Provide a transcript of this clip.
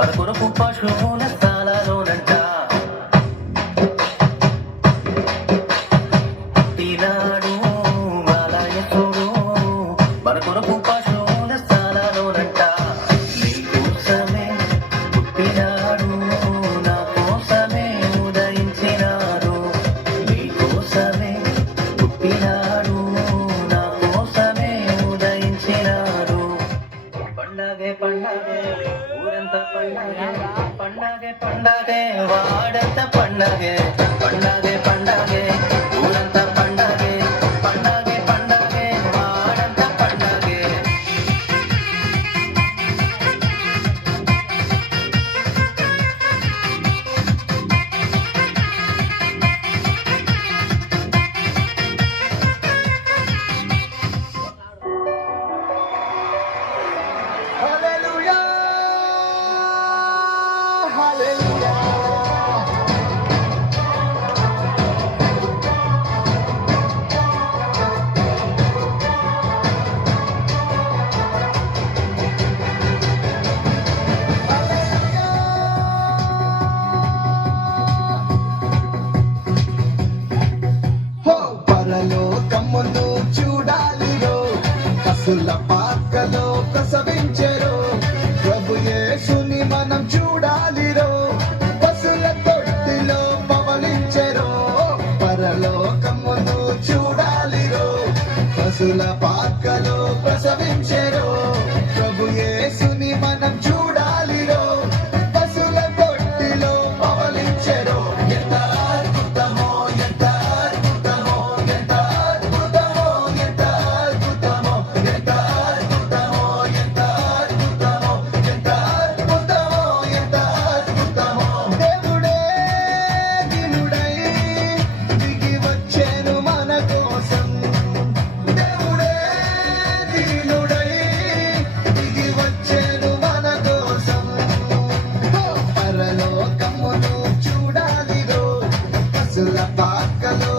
మన కొరకు పశువుల స్థానాలోనంట పుట్టినాడు బాలయసుడు మన కొరకు పశువుల స్థానాలోనంట నీకోసమే పుట్టినాడు నా కోసమే ఉదయించినాడు నీకోసమే పుట్టినాడు నా కోసమే ఉదయించినాడు పండగే పండగే ఊరంతా పండగే పండగే పండగే వాడంతా పండగే పండగే పండగే ఊరంతా పండగే పండగే పండగే వాడంతా పండగే Hallelujah! Hallelujah! హో పరలోకమును చూడాలిరో కసుల పాకలో ప్రసవించెరో ప్రభు యేసుని మనం చూడాలిరో పసుల తొట్టిలో పవలించెరో పరలోకమును చూడాలిరో పసుల పాకలో ప్రసవించెరో ప్రభు యేసుని మనం చూడాలిరో పసుల తొట్టిలో పవలించెరో ఎంత అద్భుతమో ఎంత అద్భుతమో ఎంత అద్భుతమో ఎంత అద్భుతమో ఎంత అద్భుతమో ఎంత అద్భుతమో ఎంత అద్భుతమో ఎంత అద్భుతమో దేవుడే దినుడై దిగి వచ్చెను మన కోసం దేవుడే దినుడై దిగి వచ్చెను మన కోసం పరలోకమును చూడాలిరో పసుల పాకలో